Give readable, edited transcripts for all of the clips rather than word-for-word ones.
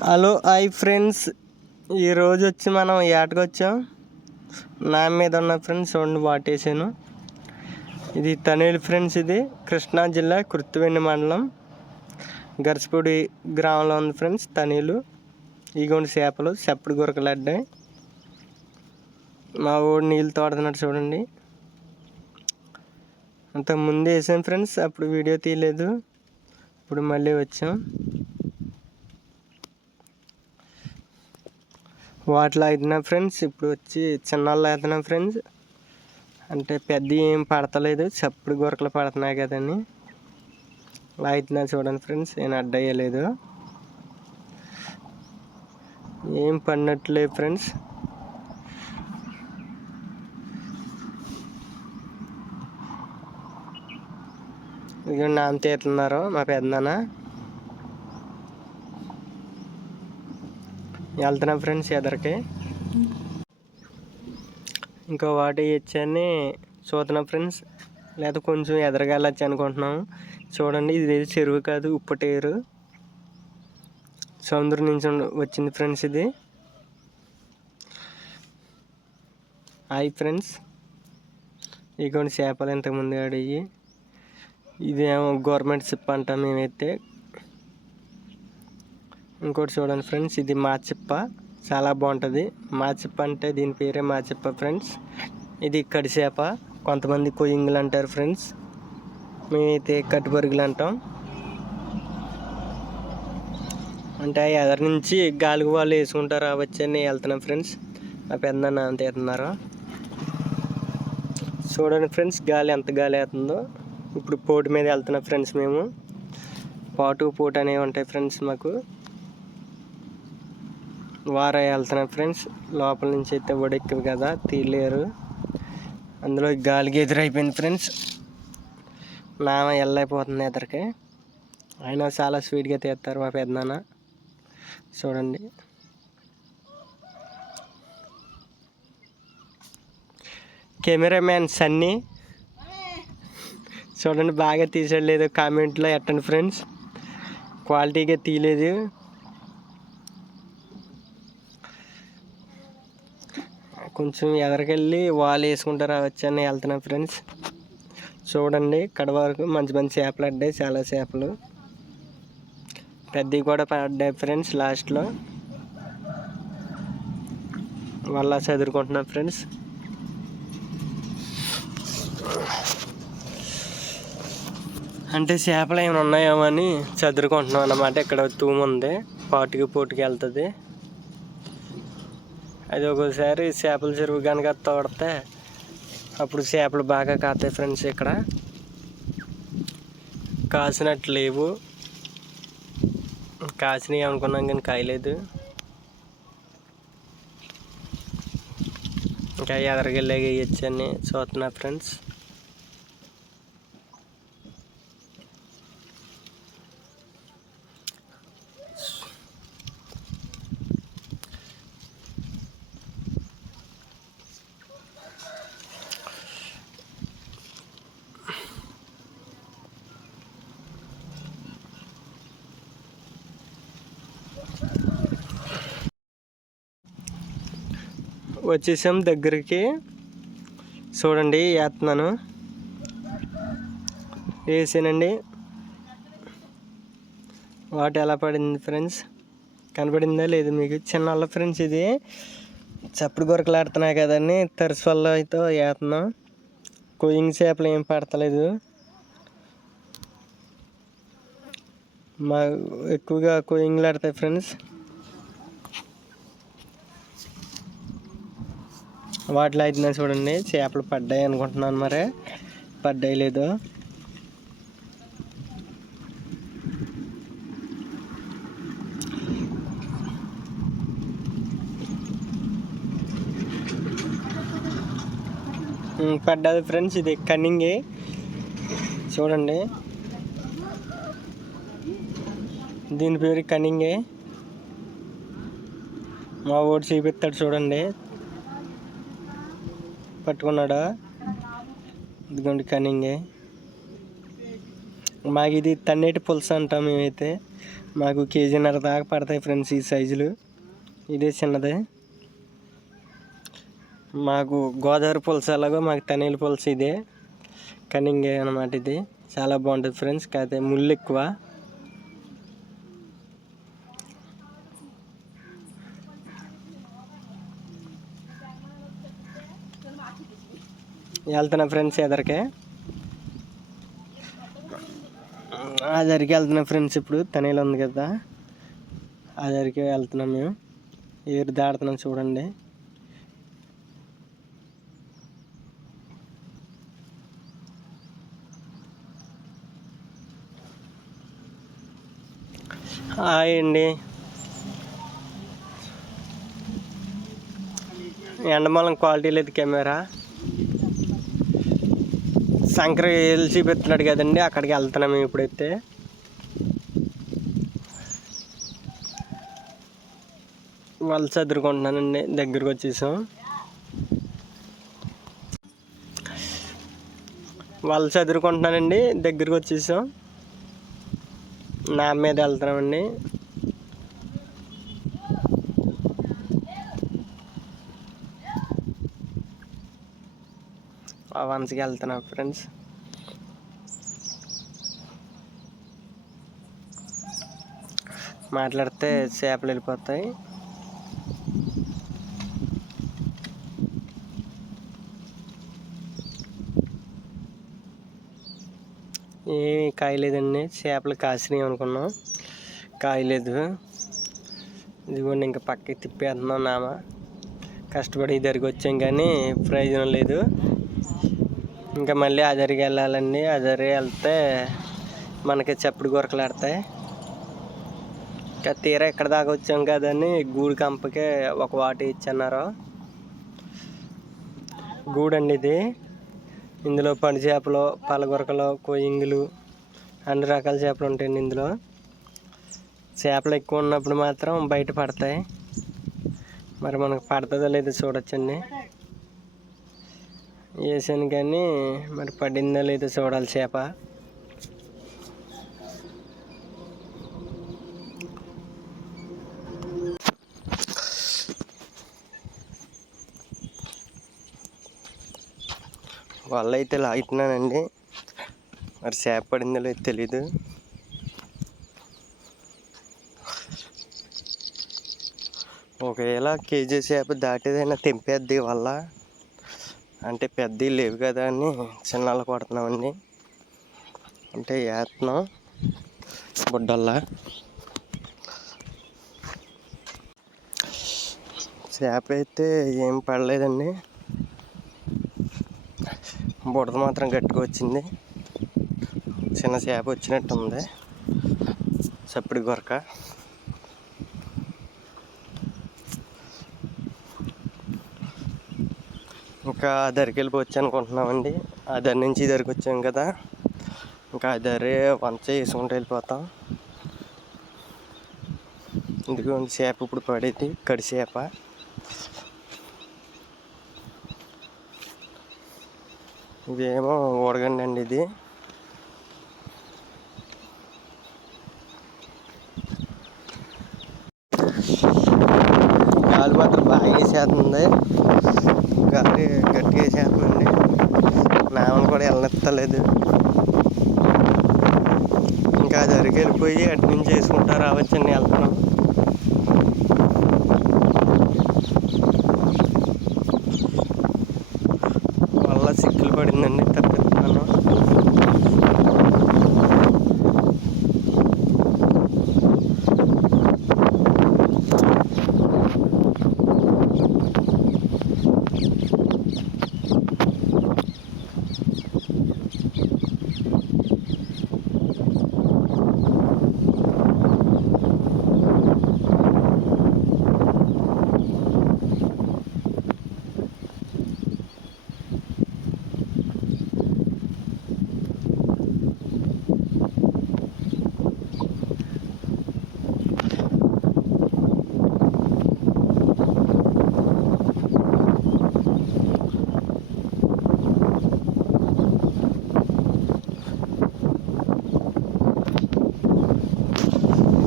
Hello hi friends, ఈరోజు వచ్చి మనం ఏటకు వచ్చాం. నా మీద ఉన్న ఫ్రెండ్స్ చూడండి వాటేసాను. ఇది తనేలు ఫ్రెండ్స్, ఇది కృష్ణా జిల్లా కుర్తివెండి మండలం గర్స్పూడి గ్రామంలో ఉంది ఫ్రెండ్స్. తనేలు ఇగోండి చేపలు చెప్పుడు గురకలడ్డాయి. మా ఊడు నీళ్ళు తోడుతున్నట్టు చూడండి. అంత ముందు వేసాను ఫ్రెండ్స్, అప్పుడు వీడియో తీయలేదు. ఇప్పుడు మళ్ళీ వచ్చాం. వాటిలో అవుతున్నా ఫ్రెండ్స్. ఇప్పుడు వచ్చి చిన్నాళ్ళు అవుతున్నాం ఫ్రెండ్స్. అంటే పెద్ద ఏం పడతలేదు, చప్పుడు గురకలు పడుతున్నాయి కదండి. అవుతున్నా చూడండి ఫ్రెండ్స్. నేను అడ్డయ్యలేదు, ఏం పడినట్లేదు ఫ్రెండ్స్. ఇక నాన్న తీస్తున్నారు మా పెద్దనాన్న. వెళ్తున్నాం ఫ్రెండ్స్ ఎదరికి. ఇంకో వాటి ఇచ్చాన్ని చూస్తున్నాం ఫ్రెండ్స్. లేదా కొంచెం ఎదరగా వెళ్ళచ్చు అనుకుంటున్నాం. చూడండి, ఇది చెరువు కాదు, ఉప్పటేరు. సముద్రం నుంచి వచ్చింది ఫ్రెండ్స్ ఇది. హాయ్ ఫ్రెండ్స్, ఇటువంటి చేపలు ఇంతకుముందు అడిగి. ఇదేమో గవర్నమెంట్ షిప్ అంటాం మేమైతే. ఇంకోటి చూడండి ఫ్రెండ్స్, ఇది మాచిప్ప, చాలా బాగుంటుంది. మాచిప్ప అంటే దీని పేరే మాచిప్ప ఫ్రెండ్స్. ఇది కడి చేప, కొంతమంది కొయ్యింగులు అంటారు ఫ్రెండ్స్. మేమైతే కట్టుబరుగులు అంటాం. అంటే ఎదరి నుంచి గాలికి వాళ్ళు వేసుకుంటారు అవచ్చని వెళ్తున్నాం ఫ్రెండ్స్. మా పెద్దనాన్న అంత వేస్తున్నారు. చూడండి ఫ్రెండ్స్, గాలి ఎంత గాలి వేస్తుందో. ఇప్పుడు పోటు మీద వెళ్తున్నాం ఫ్రెండ్స్. మేము పోటు అనేవి ఉంటాయి ఫ్రెండ్స్ మాకు. వారా వెళ్తున్నాం ఫ్రెండ్స్. లోపల నుంచి అయితే ఒడెక్కింది కదా, తీయలేరు. అందులో గాలికి ఎదురైపోయింది ఫ్రెండ్స్. నామ వెళ్ళైపోతుంది ఎదరికి. అయినా చాలా స్వీట్గా తీస్తారు మా పెద్దనాన్న. చూడండి, కెమెరామ్యాన్ సన్నీ చూడండి, బాగా తీసాడు లేదు కామెంట్లో ఎట్టండి ఫ్రెండ్స్. క్వాలిటీగా తీయలేదు. కొంచెం ఎదరికెళ్ళి వాళ్ళు వేసుకుంటారు వచ్చని వెళ్తున్నాం ఫ్రెండ్స్. చూడండి, కడ వరకు మంచి మంచి చేపలు పడ్డాయి, చాలా చేపలు. పెద్దవి కూడా పడ్డాయి ఫ్రెండ్స్. లాస్ట్లో వాళ్ళ చదువుకుంటున్నాం ఫ్రెండ్స్. అంటే చేపలు ఏమైనా ఉన్నాయేమో అని చదువుకుంటున్నాం అన్నమాట. ఇక్కడ తూము ఉంది, పోటుకి వెళ్తుంది. అది ఒక్కోసారి చేపల చెరువు కనుక తోడితే అప్పుడు చేపలు బాగా కాస్తాయి ఫ్రెండ్స్. ఇక్కడ కాసినట్టు లేవు, కాసినవి అనుకున్నాం కానీ కాయలేదు. ఇంకా ఎదరికెళ్ళి వేయచ్చని చూస్తున్నా ఫ్రెండ్స్. వచ్చేసాం దగ్గరికి. చూడండి, వేస్తున్నాను, వేసానండి. వాటి ఎలా పడింది ఫ్రెండ్స్, కనపడిందా లేదు మీకు? చిన్న ఫ్రెండ్స్, ఇది చప్పుడు గురకలాడుతున్నాయి కదండి. తరిసి వల్ల అయితే వేస్తున్నాం. కొయ్యింగ్ చేపలు ఏం పడతలేదు. మా ఎక్కువగా కొయ్యింగ్లు ఆడతాయి ఫ్రెండ్స్. వాటిలో అయితే చూడండి, చేపలు పడ్డాయి అనుకుంటున్నాను, మరి పడ్డాయి లేదు. పడ్డది ఫ్రెండ్స్. ఇది కన్నింగే చూడండి, దీని పేరు కన్నింగే. మా ఓడి చూపిస్తాడు చూడండి, పట్టుకున్నాడా? ఇదిగోండి కన్నింగే. మాకు ఇది తన్నేటి పులుసు అంటాం మేమైతే. మాకు కేజీన్నర దాకా పడతాయి ఫ్రెండ్స్ ఈ సైజులు. ఇదే చిన్నదే. మాకు గోదావరి పులస ఎలాగో మాకు తనేలు పులస ఇదే కనింగ్ అనమాట. ఇది చాలా బాగుంటుంది ఫ్రెండ్స్, కాకపోతే ముళ్ళు ఎక్కువ. వెళ్తున్నా ఫ్రెండ్స్ ఎదరికే, అదరికి వెళ్తున్నాం ఫ్రెండ్స్. ఇప్పుడు తనేలు ఉంది కదా, అదరికి వెళ్తున్నాం మేము. ఏరు దాడుతున్నాం చూడండి. హాయ్ అండి. ఎండమాలం క్వాలిటీ లేదు కెమెరా. శంకర్ ఎల్సి పెడుతున్నాడు కదండి, అక్కడికి వెళ్తున్నాము ఇప్పుడైతే. వలస ఎదుర్కొంటున్నానండి, దగ్గరకు వచ్చేసాం. వలస ఎదుర్కొంటున్నానండి, దగ్గరకు వచ్చేసాం. నా మీద వెళ్తున్నామండి. వన్స్కి వెళ్తున్నాం ఫ్రెండ్స్. మాట్లాడితే చేపలు వెళ్ళిపోతాయి. ఏమి కాయలేదండి, చేపలు కాసినాయి అనుకున్నాం, కాయలేదు. ఇదిగోండి ఇంకా పక్కకి తిప్పేస్తున్నాం. నామా కష్టపడి దగ్గరికి వచ్చాం కానీ ప్రయోజనం లేదు. ఇంకా మళ్ళీ అదరికి వెళ్ళాలండి. అదరికి వెళ్తే మనకి చప్పుడు గొరకలాడతాయి. ఇంకా తీరా ఎక్కడ దాకా వచ్చాం కదని గూడు కంపకే ఒక వాటి ఇచ్చన్నారు. గూడండి ఇది. ఇందులో పండు చేపలు, పలగొరకలు, కొయ్యింగులు అన్ని రకాల చేపలు ఉంటాయండి ఇందులో. చేపలు ఎక్కువ ఉన్నప్పుడు మాత్రం బయట పడతాయి. మరి మనకు పడుతుందో లేదో చూడొచ్చండి. వేసాను కానీ మరి పడిందో లేదో చూడాలి చేప. వల్ల అయితే లాగుతున్నానండి, మరి చేప పడిందో లేదో తెలీదు. ఒకవేళ కేజీ చేప దాటేదైనా తెంపేద్ది వల్ల, అంటే పెద్దవి లేవు కదా అని చిన్నలు కొడుతున్నామండి. అంటే వేస్తున్నాం బుడ్డల్లా. చేప అయితే ఏం పడలేదండి, బుడద మాత్రం గట్టిగా వచ్చింది. చిన్న చేప వచ్చినట్టు ఉంది, చప్పుడు గొరక. ఇంకా దరికి వెళ్ళిపోవచ్చు అనుకుంటున్నామండి. ఆ దరి నుంచి దరికి వచ్చాం కదా, ఇంకా ఆ దరి వంచ వేసుకుంటూ వెళ్ళిపోతాం. ఇదిగోండి చేప ఇప్పుడు పడేది, కడి చేప. ఇదేమో ఊడగండి అండి. ఇది గాలి మాత్రం బాగా వేసేస్తుంది, గాలి గట్టిగా వేసేస్తుందండి. నామను కూడా వెళ్ళనిస్తలేదు. ఇంకా అది అరికి వెళ్ళిపోయి అటు నుంచి వేసుకుంటా రావచ్చండి. వెళ్తున్నాం. వల్ల సిక్కులు పడిందండి, తప్పిస్తున్నాను.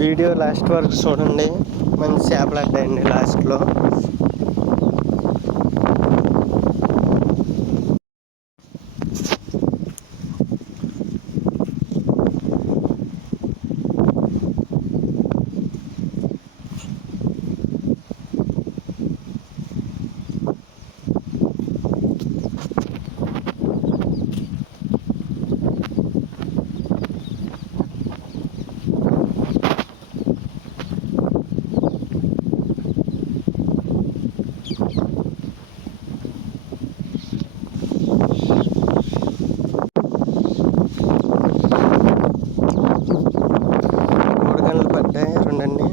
వీడియో లాస్ట్ వరకు చూడండి, మంచి చేపలు అడ్డాయండి లాస్ట్లో. రెండండి.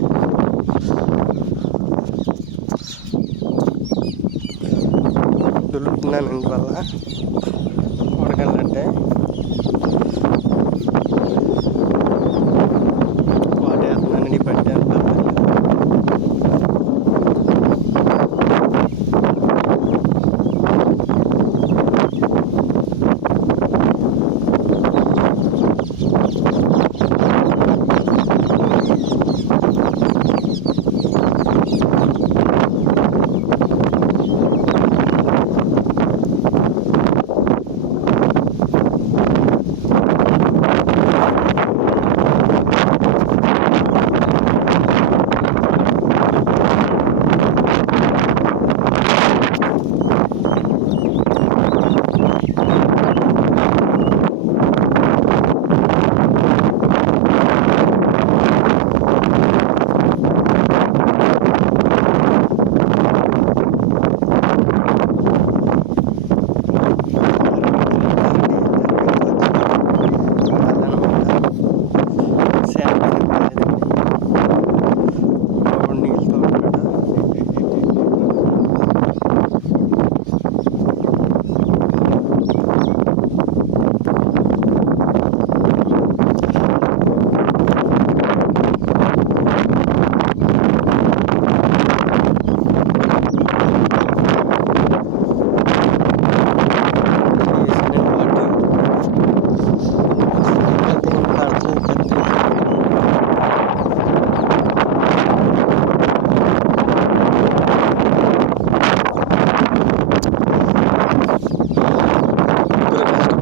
దులుపుతున్నానండి వల్ల ఉడకలంటే వాటేస్తున్నానండి పట్టాను.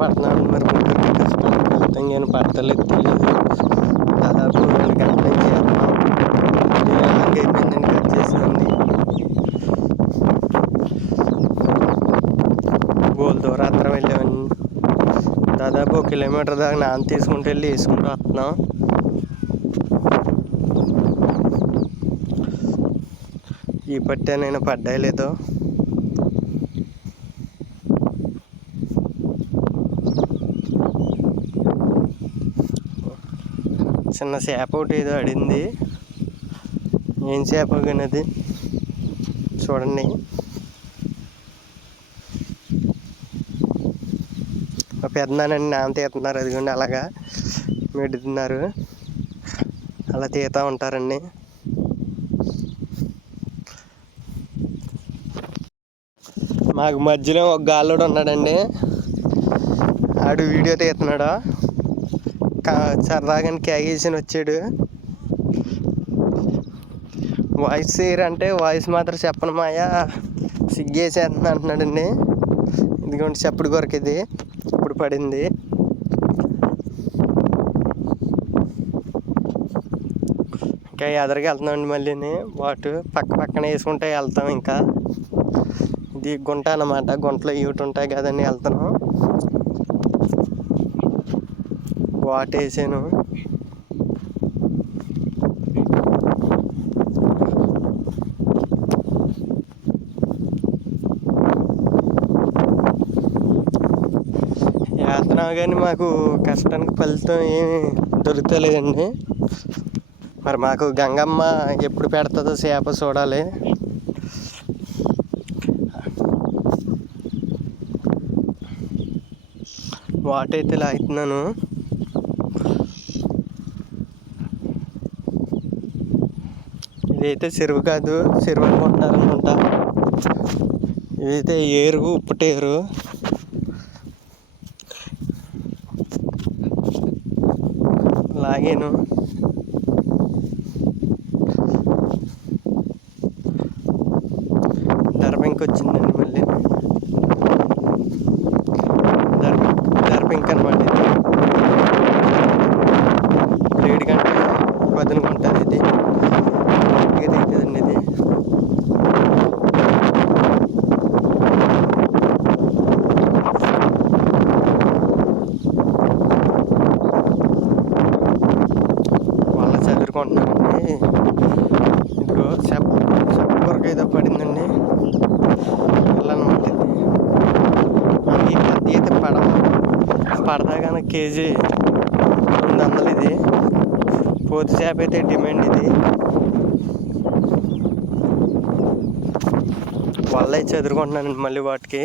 పడుతున్నాను మరి ముగ్గురికి కష్టాలు వెళ్తాం కానీ పడతలేదు, తెలియదు. దాదాపు 2 గంటల నుంచి చేస్తున్నాం. అలాగే అయిపోయిందని కట్ చేసింది. గోల్ దూరాత్రం వెళ్ళామని దాదాపు 1 కిలోమీటర్ దాకా నాన్న తీసుకుంటూ వెళ్ళి వేసుకుంటూ వస్తున్నాం. ఈ పట్టే నేను పడ్డాయలేదో. చిన్న చేప ఒకటి ఏదో అడింది, ఏం చేప కానీ అది చూడండి. పెద్దనానండి నాన్న తీస్తున్నారు, అదిగోండి అలాగా మెడుతున్నారు, అలా తీస్తూ ఉంటారండి. మాకు మధ్యలో ఒక గాల్లోడు ఉన్నాడండి, ఆడు వీడియో తీస్తున్నాడు. సరదాగా క్యాగేసిన వచ్చాడు. వాయిస్ షేర్ అంటే వాయిస్ మాత్రం చెప్పను మాయా, సిగ్గేసేస్తుంది అంటున్నాడండి. ఇదిగోండి చెప్పుడు కొరకు ఇది ఇప్పుడు పడింది. ఇంకా ఎదరికి వెళ్తున్నామండి, మళ్ళీని వాటు పక్కన వేసుకుంటే వెళ్తాం. ఇంకా ఇది గుంట అన్నమాట, గుంటలో ఈటు ఉంటాయి కదండి, వెళ్తున్నాం. వాట్ వేసాను. వేస్తున్నాం కానీ మాకు కష్టానికి ఫలితం ఏమి దొరుకుతలేదండి. మరి మాకు గంగమ్మ ఎప్పుడు పెడుతుందో చేప చూడాలి. వాటైతే లాగుతున్నాను. ఇదైతే చెరువు కాదు, చెరువు అనుకుంటున్నారు అనుకుంటా. ఇదైతే ఏరు, ఉప్పుటేరు. లాగాను. దర్పింక్ వచ్చిందండి. మళ్ళీ దర్పింక్ అనమాట. ఇది 7 గంటల పదునుకు ఉంటుంది. ఇది దిగుతుందండి. ఇది వాళ్ళ చదువుకుంటున్నానండి. ఇదిగో కొరకు ఏదో పడిందండి. వెళ్ళనమాట. ఇది పెద్ద అయితే పడదా కానీ కేజీ 800. ఇది పోతు చేప అయితే డిమాండ్. ఇది వల్ల అయితే చదువుకుంటున్నానండి మళ్ళీ వాటికి.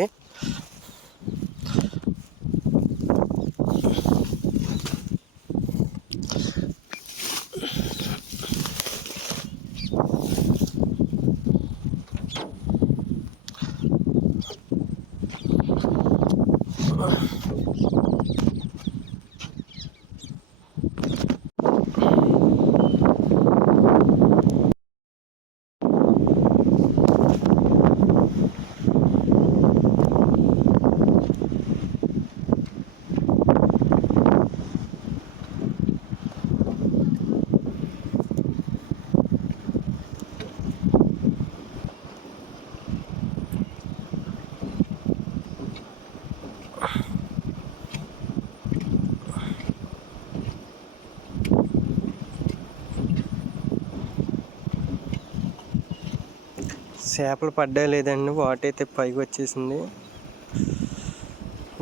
చేపలు పడ్డా లేదండి. వాటర్ అయితే పైకి వచ్చేసింది.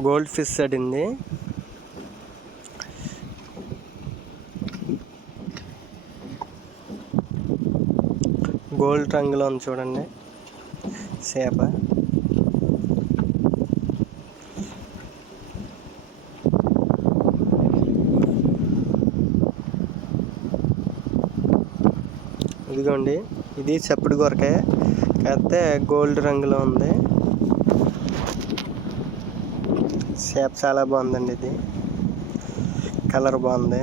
Gold fish అడింది. గోల్డ్ రంగులో ఉంది చూడండి చేప. ఇదిగోండి, ఇది చప్పుడు కొరకే, కాకపోతే గోల్డ్ రంగులో ఉంది. చేప చాలా బాగుందండి. ఇది కలర్ బాగుంది.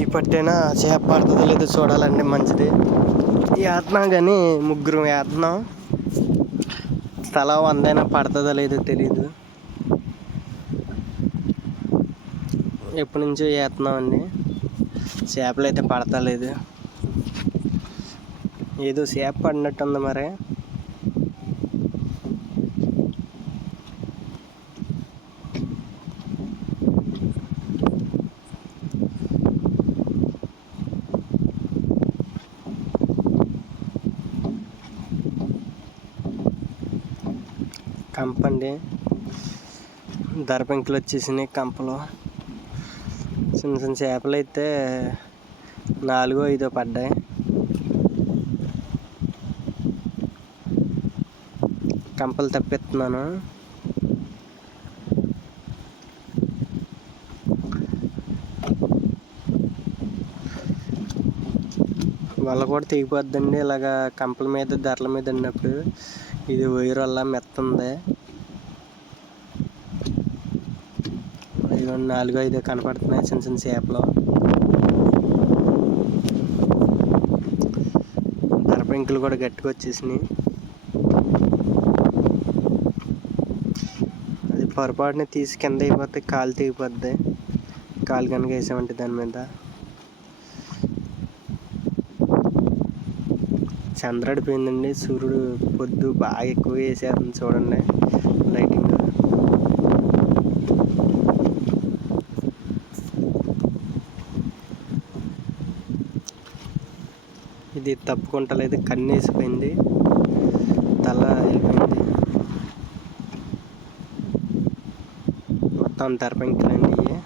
ఈ పట్టైనా చేప పడుతుందో లేదో చూడాలండి. మంచిది వేస్తున్నాం కానీ ముగ్గురు వేస్తున్నాం. తలా 100 పడుతుందో లేదో తెలీదు. ఎప్పటి నుంచో వేస్తున్నామండి. చేపలు అయితే పడతలేదు. ఏదో చేప పడినట్టుంది మరి. కంపండి, దర్పెంకులు వచ్చేసినాయి కంపలో. చిన్న చిన్న చేపలు అయితే 4, 5 పడ్డాయి. కంపలు తప్పిస్తున్నాను. వల్ల కూడా తెగిపోద్దండి ఇలాగా కంపల మీద ధరల మీద ఉన్నప్పుడు. ఇది వైర్ వల్ల మెత్తుంది. 4, 5 కనపడుతున్నాయి చిన్న చిన్న చేపలు. దరపెంకులు కూడా గట్టిగా వచ్చేసినాయి. అది పొరపాటున తీసి కింద అయిపోతే కాలు తెగిపోద్ది. కాలు కనుక వేసామంటే దాని మీద. చంద్రడిపోయిందండి. సూర్యుడు పొద్దు బాగా ఎక్కువ వేసేస్తుంది చూడండి లైటింగ్. ఇది తప్పుకుంటలేదు, కన్ను వేసిపోయింది, తల వెళ్ళిపోయింది. మొత్తం దరపెంకులండి ఇవి.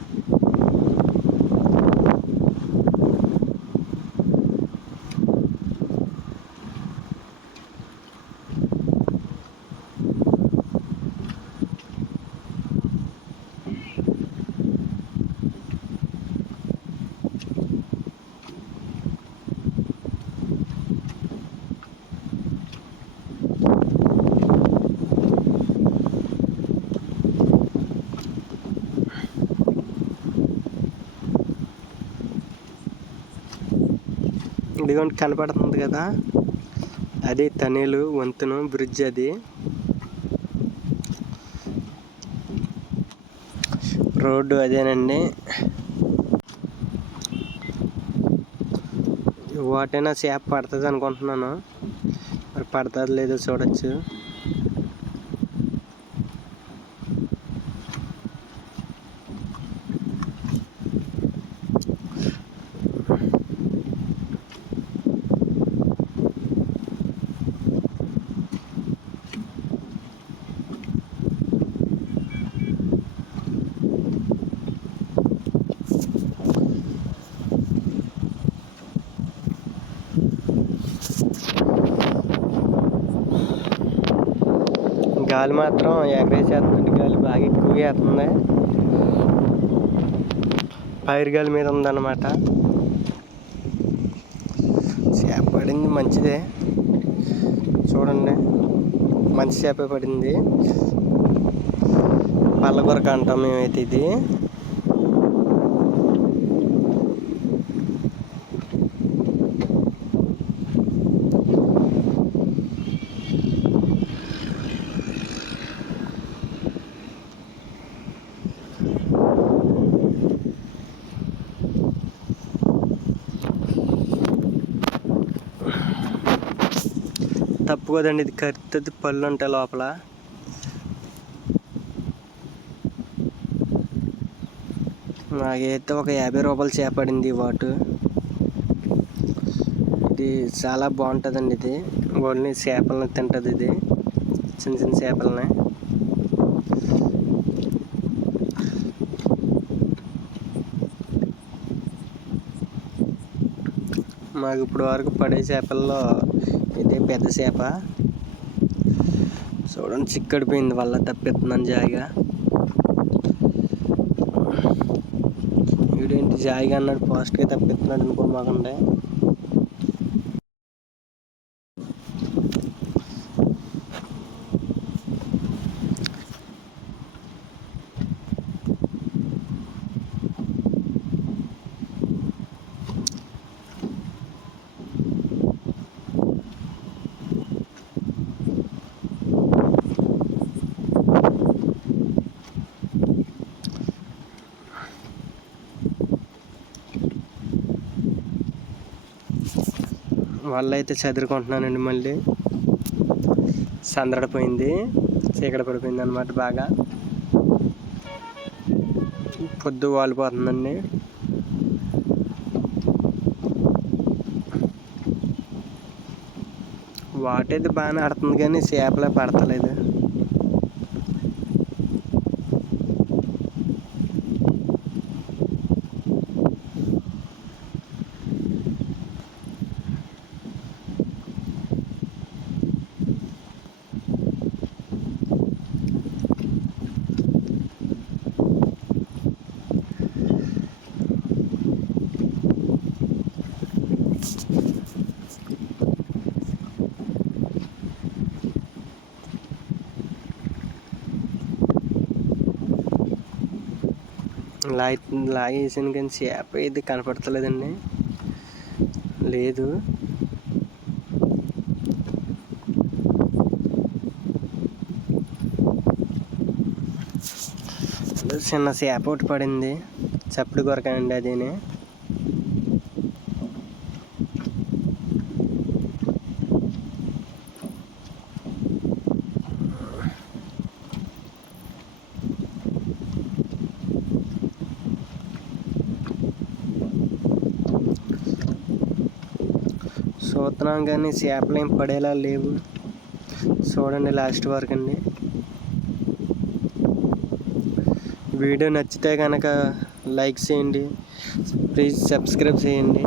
అదిగోండి కనపడుతుంది కదా, అది తనేలు వంతెన బ్రిడ్జ్. అది రోడ్డు అదేనండి. వాటైనా చేప పడుతుంది అనుకుంటున్నాను, మరి పడుతుంది లేదో చూడొచ్చు. గాలి మాత్రం ఎగరేసేస్తుంది, గాలి బాగా ఎక్కువగా వేస్తుంది. పైరు గాలి మీద ఉందన్నమాట. చేప పడింది, మంచిదే. చూడండి, మంచి చేప పడింది. పల్లకొరక అంటాం మేమైతే ఇది. తప్పు కదండి, ఇది కరుతుంది, పళ్ళు ఉంటాయి లోపల. నాకైతే ఒక 50 రూపాయలు చేపడింది ఈ వాటు. ఇది చాలా బాగుంటుందండి. ఇది ఓన్లీ చేపలని తింటుంది, ఇది చిన్న చిన్న చేపలని. మాకు ఇప్పుడు వరకు పడే చేపల్లో ఇదే పెద్ద చేప. చూడండి, చిక్కడిపోయింది, వల్ల తప్పిస్తున్నాను జాయిగా. వీడేంటి జాయిగా అన్నాడు, ఫాస్ట్గా తప్పిస్తున్నాడు అనుకోమాకండి. వాళ్ళు అయితే చదువుకుంటున్నానండి. మళ్ళీ సందడిపోయింది, చీకటి పడిపోయింది అన్నమాట. బాగా పొద్దు వాలిపోతుందండి. వాటైతే బాగానే ఆడుతుంది కానీ చేపలే పడతలేదు. లాగేసాను కానీ చేప ఇది కనపడతలేదండి. లేదు, చిన్న చేప ఒకటి పడింది, చప్పుడు కొరకండి. అదేనే చూస్తున్నాం కానీ చేపలు ఏం పడేలా లేవు. చూడండి లాస్ట్ వరకు అండి. వీడియో నచ్చితే కనుక లైక్ చేయండి, ప్లీజ్ సబ్స్క్రైబ్ చేయండి.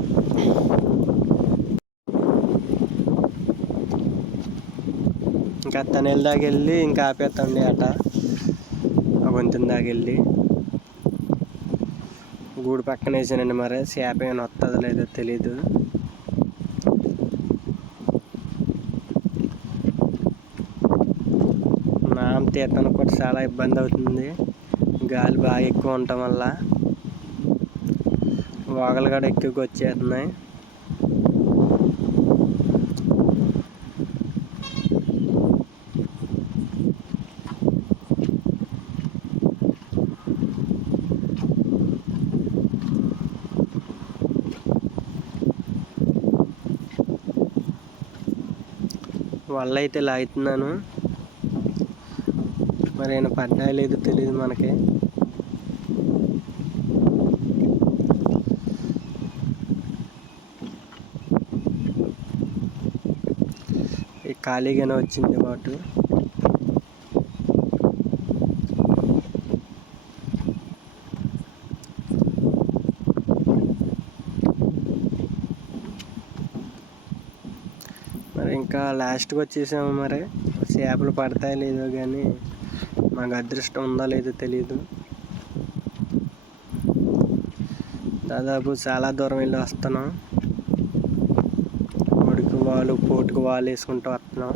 ఇంకా తనేల దాకా వెళ్ళి ఇంకా ఆపేస్తాండి ఆట. ఆ వంతెన దాకా వెళ్ళి గూడు పక్కన వేసానండి. మరి చేప ఏమైనా వస్తుందో లేదో తెలీదు. నామ తీయటానికి కూడా చాలా ఇబ్బంది అవుతుంది, గాలి బాగా ఎక్కువ ఉండటం వల్ల. వాగలు కూడా ఎక్కువగా వచ్చేస్తున్నాయి. వల్ల అయితే లాగుతున్నాను, మరి ఏమైనా పడ్డా లేదో తెలియదు మనకి. ఖాళీగానే వచ్చింది వాటు. మరి ఇంకా లాస్ట్కి వచ్చేసాము. మరి చేపలు పడతాయో లేదో కానీ మాకు అదృష్టం ఉందో లేదో తెలియదు. దాదాపు చాలా దూరం వెళ్ళి వస్తున్నాం. ఉడికి వాళ్ళు పోటుకు వాళ్ళు వేసుకుంటూ వస్తున్నాం.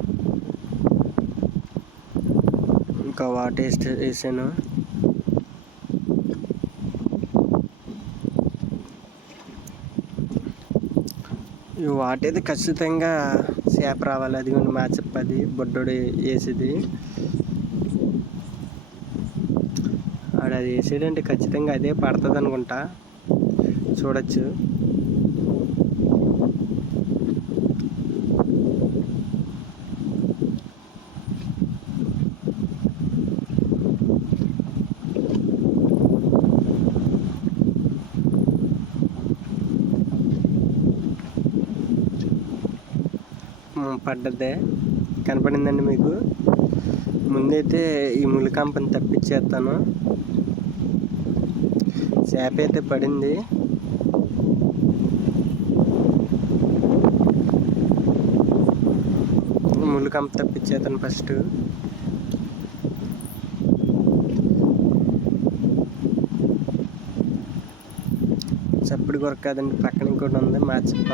ఇంకా వాటర్ వేసాను. ఈ వాటైతే ఖచ్చితంగా చేప రావాలి. అది కూడా మా చెప్పది బొడ్డోడు వేసేది. ఆడ అది వేసేదంటే ఖచ్చితంగా అదే పడుతుంది అనుకుంటా. చూడొచ్చు. పడ్డదే కనపడిందండి మీకు. ముందైతే ఈ ములికంపని తప్పించేస్తాను. చేప అయితే పడింది. ములికంప తప్పించేస్తాను ఫస్ట్. చప్పుడు కొరకు కాదండి, పక్కన ఇంకోటి ఉంది మా చెప్ప.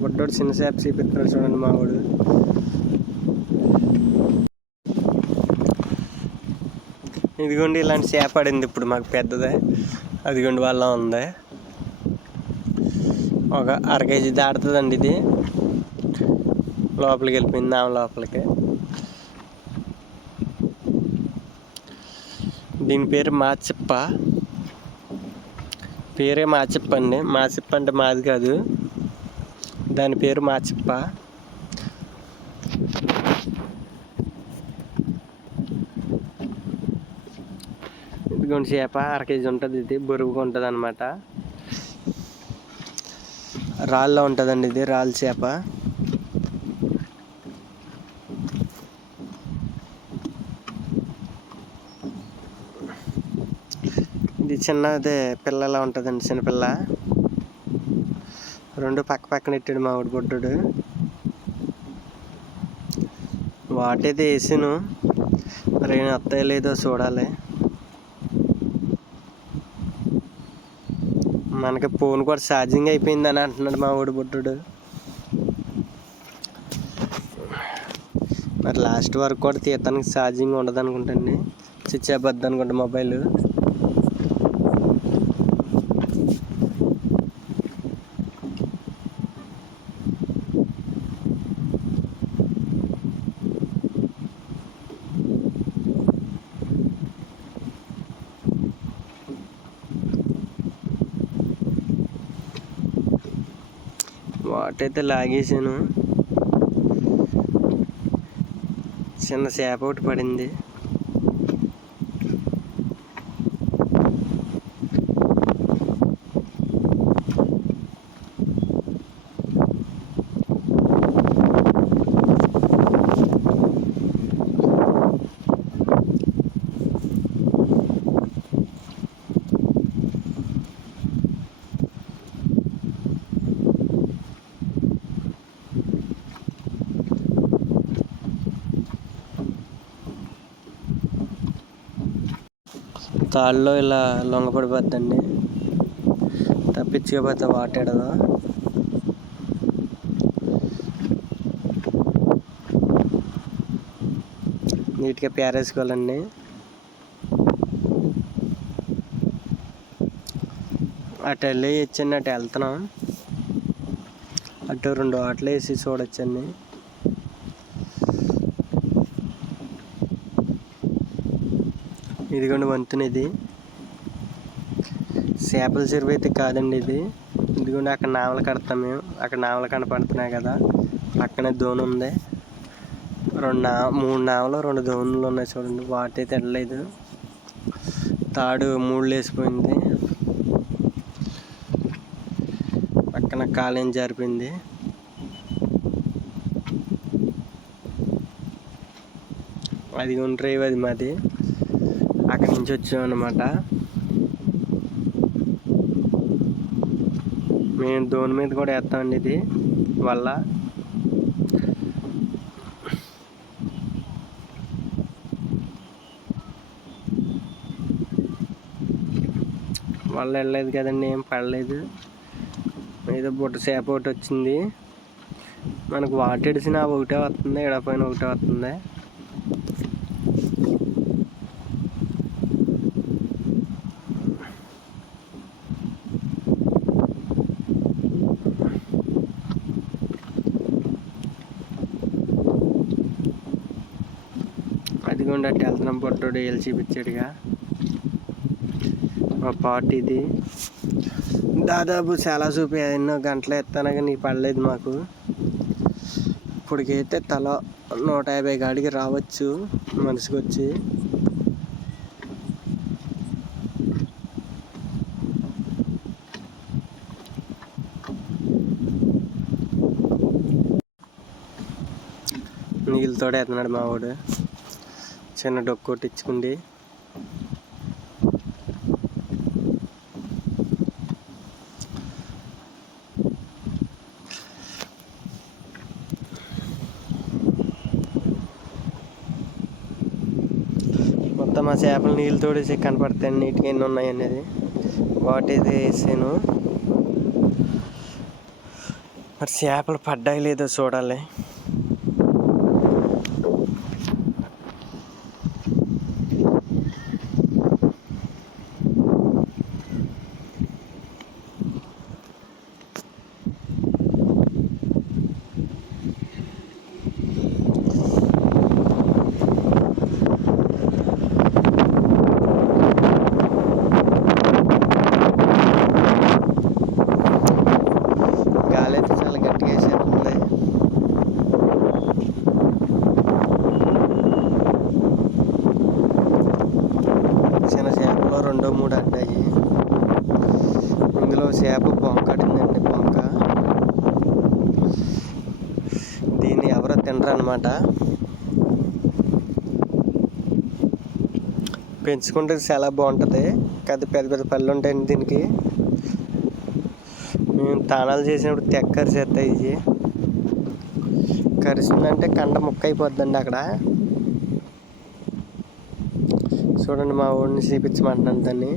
బొడ్డోడు చిన్న చేప చూపిస్తున్నాడు చూడండి మా వాడు. ఇదిగోండి ఇలాంటి చేప పడింది ఇప్పుడు మాకు పెద్దదే. అదిగోండి వాళ్ళ ఉంది. ఒక 1/2 కేజీ దాడుతుందండి ఇది. లోపలికి వెళ్ళిపోయింది ఆమె లోపలికి. దీని పేరు మాచిప్ప. పేరే మాచిప్ప అండి. మాచిప్ప అంటే మాది కాదు, దాని పేరు మాచిప్ప. ఇదిగోండి చేప 1/2 కేజీ ఉంటుంది. ఇది బొరుగుగా ఉంటుంది అన్నమాట. రాళ్ళలో ఉంటుందండి ఇది, రాళ్ళ చేప. ఇది చిన్నదే పిల్లలా ఉంటుందండి, చిన్నపిల్ల. 2 పక్క పక్కన ఎట్టాడు మా వాడు బొడ్డుడు. వాటైతే వేసాను, మరి ఏమి వస్తాయో లేదో చూడాలి. మనకి ఫోన్ కూడా ఛార్జింగ్ అయిపోయిందని అంటున్నాడు మా వాడు బొడ్డుడు. మరి లాస్ట్ వరకు కూడా తీయటానికి ఛార్జింగ్ ఉండదు అనుకుంటండి. స్విచ్ ఆఫ్ వద్దు అనుకుంటా మొబైల్. వాటైతే లాగేసాను. చిన్న చేప ఒకటి పడింది. తాళ్ళలో ఇలా లొంగపడిపోద్దండి, తప్పించుకోపోతే వాటేడదు. నీట్గా పేరేసుకోవాలండి. అటు వెళ్ళి ఇచ్చండి, అటు వెళ్తున్నాం. అటు 2 ఆటలు వేసి చూడొచ్చండి. ఇదిగోండి వంతుని. ఇది చేపల చెరువు అయితే కాదండి ఇది. ఇదిగోండి అక్కడ నావలు కడతాం మేము. అక్కడ నావలు కనపడుతున్నాయి కదా, పక్కనే దోణి ఉంది. 3 నావలు 2 దోణులు ఉన్నాయి చూడండి. వాటి అయితే వెళ్ళలేదు. తాడు 3 లేసిపోయింది. పక్కన కాలేం జారిపోయింది. అది డ్రైవ్ అది మాది. అక్కడి నుంచి వచ్చామన్నమాట. మేము దోణి మీద కూడా వేస్తామండి. ఇది వల్ల వెళ్ళలేదు కదండి, ఏం పడలేదు. ఏదో బుట్ట చేప ఒకటి వచ్చింది. మనకు వాటెడిసిన ఒకటే వస్తుంది, ఎడపైన ఒకటే వస్తుంది. అదిగోండి అట్టు వెళ్తున్నాం. పొట్టోడు వెళ్ళి చూపించాడుగా. మా పాట ఇది దాదాపు చాలా చూపి ఎన్నో గంటలు ఎత్తాను కానీ పడలేదు మాకు. ఇప్పటికైతే తల 150 కాడికి రావచ్చు మనిషికి వచ్చి. నీళ్ళతోడే ఎత్తున్నాడు మా వాడు. చిన్న డొక్కు కొట్టించుకుండి. మొత్తం ఆ చేపలు నీళ్ళు తోడేసి కనపడతాయి నీట్గా ఎన్ని ఉన్నాయి అనేది. వాటైతే వేసాను. మరి చేపలు పడ్డాయి లేదో చూడాలి. చిన్న చేపలో 2-3 అడ్డాయి. ఇందులో చేప బొంకటిందండి. బొంక దీన్ని ఎవరో తినరు అన్నమాట. పెంచుకుంటే చాలా బాగుంటుంది. పెద్ద పెద్ద పళ్ళు ఉంటాయండి దీనికి. మేము తానాలు చేసినప్పుడు కరిచేస్తాయి. ఇది కరిసిందంటే కండ ముక్క అయిపోద్దండి అక్కడ. చూడండి మా ఊరిని చూపించమంటున్నాను దాన్ని.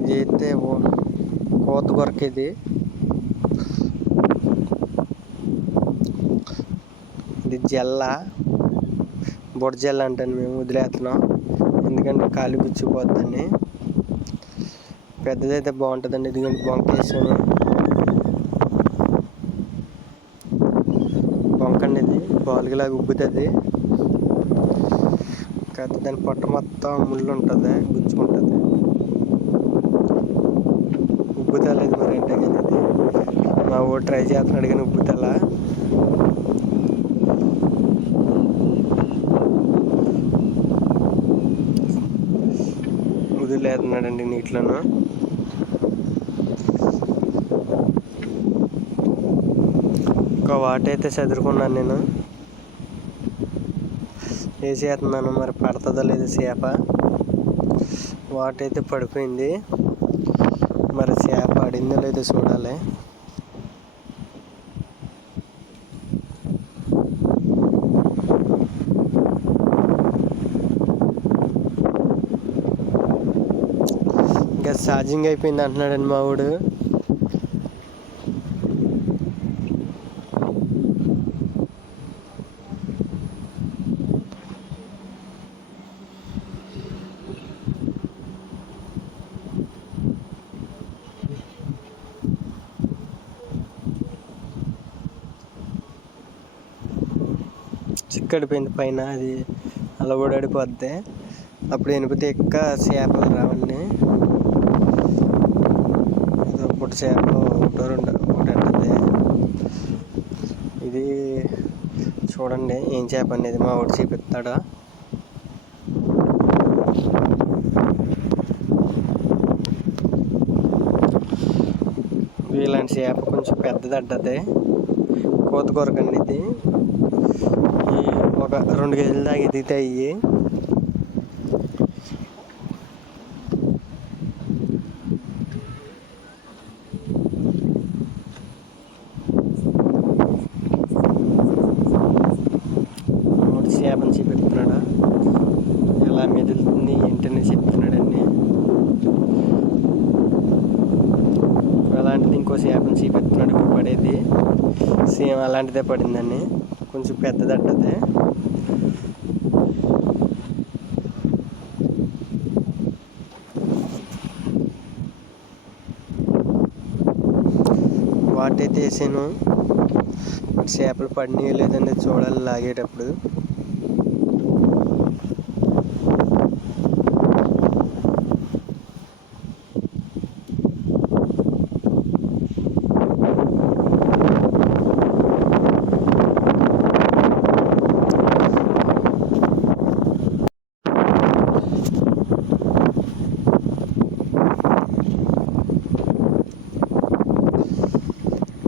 ఇది అయితే కోత కొరకు. ఇది జల్ల బొడ్డ జల్ల అంటాను మేము. వదిలేస్తున్నాం ఎందుకంటే కాలు గుచ్చిపోద్దని. పెద్దదైతే బాగుంటుందండి. ఇదిగోండి బొంకేసాను. బొంకండి ఇది బాలుగులాగా ఉబ్బుతుంది. కాకపోతే దాని పొట్ట మొత్తం ముళ్ళు ఉంటుంది, గుచ్చుకుంటుంది. ఉబ్బుతలేదు మరి ఏంటో కానీ ఇది. మా ఊరు ట్రై చేస్తున్నాడు కానీ ఉబ్బుతలా. వదిలేస్తున్నాడండి నీటిలోను. ఒక వాటైతే చదువుకున్నాను నేను. వేసేస్తున్నాను మరి పడుతుందో లేదో చేప. వాటైతే పడిపోయింది. మరి చేప పడిందో లేదో చూడాలి. ఇంకా ఛార్జింగ్ అయిపోయింది అంటున్నాడండి మా వాడు. చిక్కడిపోయింది పైన. అది అలా ఓడాడిపోద్ది. అప్పుడు ఎనిపితే ఎక్క చేపలు రావండి. ఏదో పుట్ట ఒకటి చేపలు ఒకటి ఉంటుంది. ఇది చూడండి ఏం చేప అనేది మా వాడు చూపిస్తాడా. ఇలాంటి చేప కొంచెం పెద్దది అంటది. కోత కొరకండి ఇది. ఒక 2 కేజీల దాకా ఎదుగుతాయి. చేపని చూపిస్తున్నాడా, ఎలా మెదులుతుంది ఏంటని చెప్తున్నాడండి. అలాంటిది ఇంకో చేపని చూపిస్తున్నాడు ఇప్పుడు పడేది. సేమ్ అలాంటిదే పడిందండి, కొంచెం పెద్దది అంటది. వాటైతే వేసాను. చేపలు పడినాయో లేదండి చూడాలి లాగేటప్పుడు.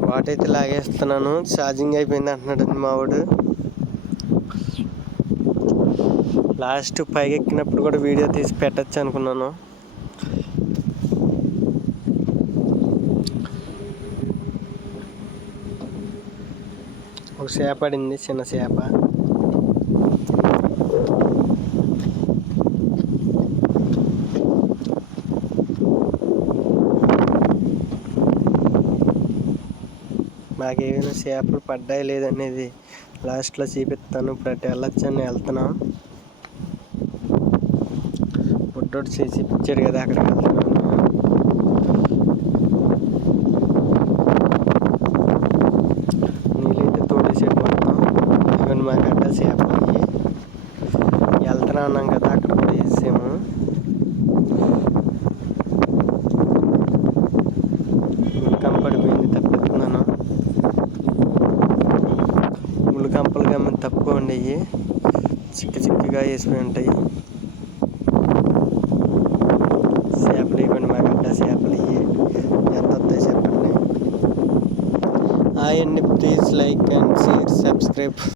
వాటైతే లాగేస్తున్నాను. ఛార్జింగ్ అయిపోయింది అంటున్నాడండి మా వాడు. లాస్ట్ పైకి ఎక్కినప్పుడు కూడా వీడియో తీసి పెట్టచ్చు అనుకున్నాను. ఒక చేప పడింది, చిన్న చేప. మాకేమైనా చేపలు పడ్డాయి లేదనేది లాస్ట్లో చూపిస్తాను. ఇప్పుడు అటు వెళ్ళొచ్చని వెళ్తున్నాం. పుట్టోడు చేసి ఇచ్చాడు కదా, అక్కడికి వెళ్తున్నాను. నీళ్ళైతే తోడేసాడు మొత్తం. ఇవన్నీ మా గడ్డ చేపలు వెళ్తున్నా అన్నాం కదా, అక్కడ కూడా వేసాము. కంపడిపోయింది, తప్పిస్తున్నాను. ముళ్ళు కంపలు గమ్మి తక్కువ ఉండేవి, చిక్కగా వేసిపోయి ఉంటాయి. చేపలు ఇవ్వండి మా గడ్డ చేపలు ఇవి ఎంత వస్తాయి చెప్పండి. హాయ్ అండి, please like and share, subscribe.